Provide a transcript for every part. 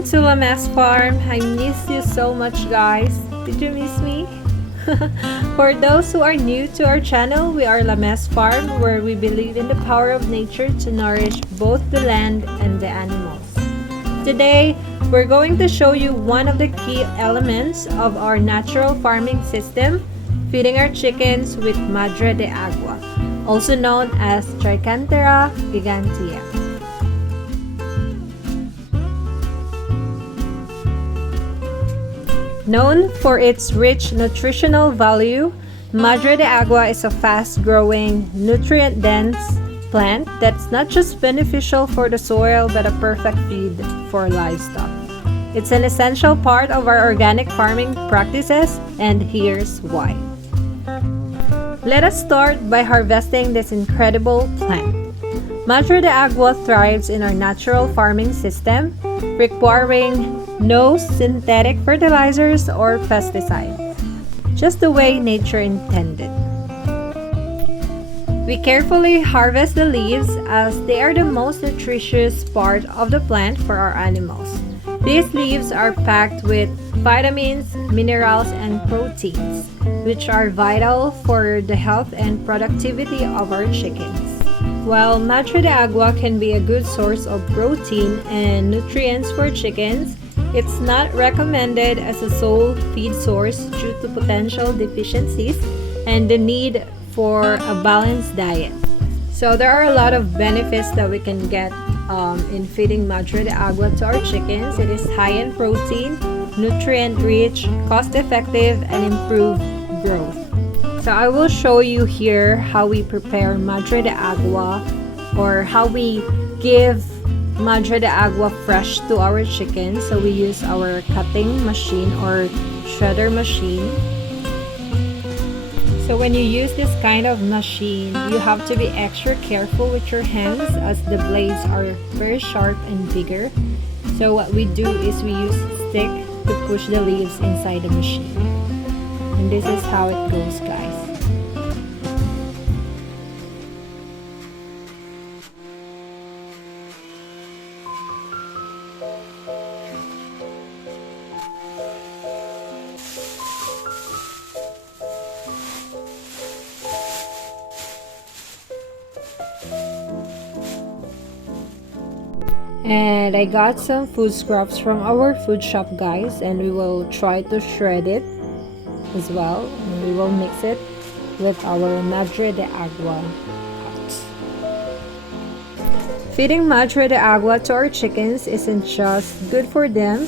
Welcome to Lamas Farm. I miss you so much, guys. Did you miss me? For those who are new to our channel, we are Lamas Farm, where we believe in the power of nature to nourish both the land and the animals. Today, we're going to show you one of the key elements of our natural farming system, feeding our chickens with Madre de Agua, also known as Trichantera gigantea. Known for its rich nutritional value, Madre de Agua is a fast-growing, nutrient-dense plant that's not just beneficial for the soil but a perfect feed for livestock. It's an essential part of our organic farming practices, and here's why. Let us start by harvesting this incredible plant. Madre de Agua thrives in our natural farming system, requiring no synthetic fertilizers or pesticides, just the way nature intended. We carefully harvest the leaves as they are the most nutritious part of the plant for our animals. These leaves are packed with vitamins, minerals, and proteins, which are vital for the health and productivity of our chickens. While Madre de Agua can be a good source of protein and nutrients for chickens, it's not recommended as a sole feed source due to potential deficiencies and the need for a balanced diet. So there are a lot of benefits that we can get in feeding Madre de Agua to our chickens. It is high in protein, nutrient-rich, cost-effective, and improved growth. So I will show you here how we prepare Madre de Agua, or how we give Madre de Agua fresh to our chickens. So we use our cutting machine or shredder machine. So when you use this kind of machine, you have to be extra careful with your hands as the blades are very sharp and bigger. So what we do is we use stick to push the leaves inside the machine. And this is how it goes, guys. And I got some food scraps from our food shop, guys, and we will try to shred it as well, and we will mix it with our Madre de Agua pots. Feeding Madre de Agua to our chickens isn't just good for them,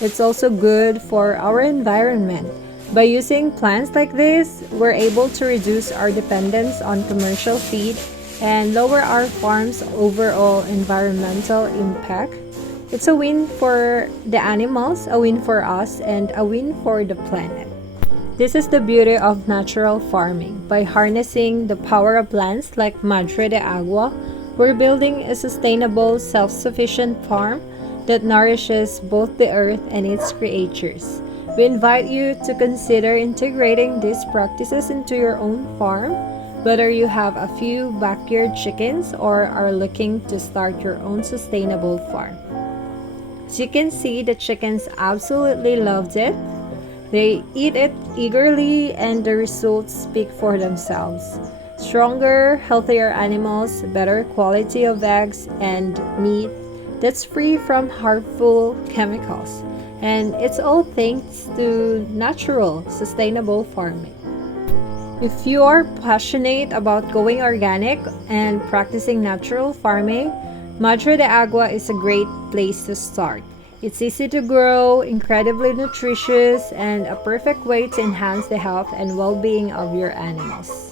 it's also good for our environment. By using plants like this, we're able to reduce our dependence on commercial feed and lower our farm's overall environmental impact. It's a win for the animals, a win for us, and a win for the planet. This is the beauty of natural farming. By harnessing the power of plants like Madre de Agua, we're building a sustainable, self-sufficient farm that nourishes both the earth and its creatures. We invite you to consider integrating these practices into your own farm, whether you have a few backyard chickens or are looking to start your own sustainable farm. As you can see, the chickens absolutely loved it. They eat it eagerly, and the results speak for themselves. Stronger, healthier animals, better quality of eggs and meat that's free from harmful chemicals. And it's all thanks to natural, sustainable farming. If you are passionate about going organic and practicing natural farming, Madre de Agua is a great place to start. It's easy to grow, incredibly nutritious, and a perfect way to enhance the health and well-being of your animals.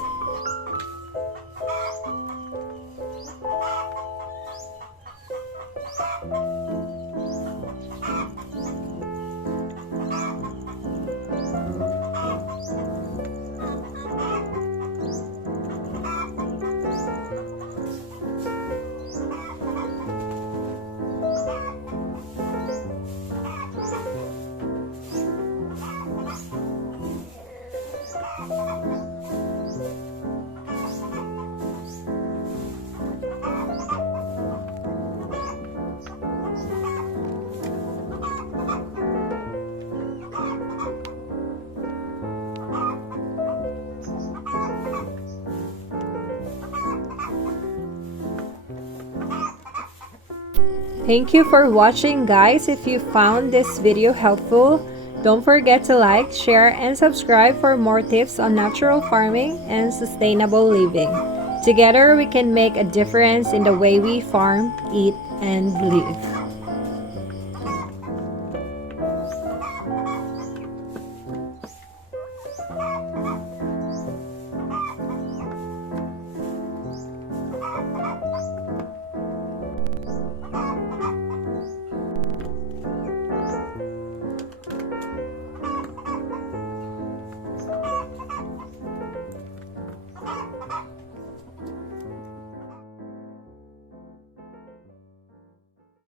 Thank you for watching, guys. If you found this video helpful, don't forget to like, share, and subscribe for more tips on natural farming and sustainable living. Together, we can make a difference in the way we farm, eat, and live.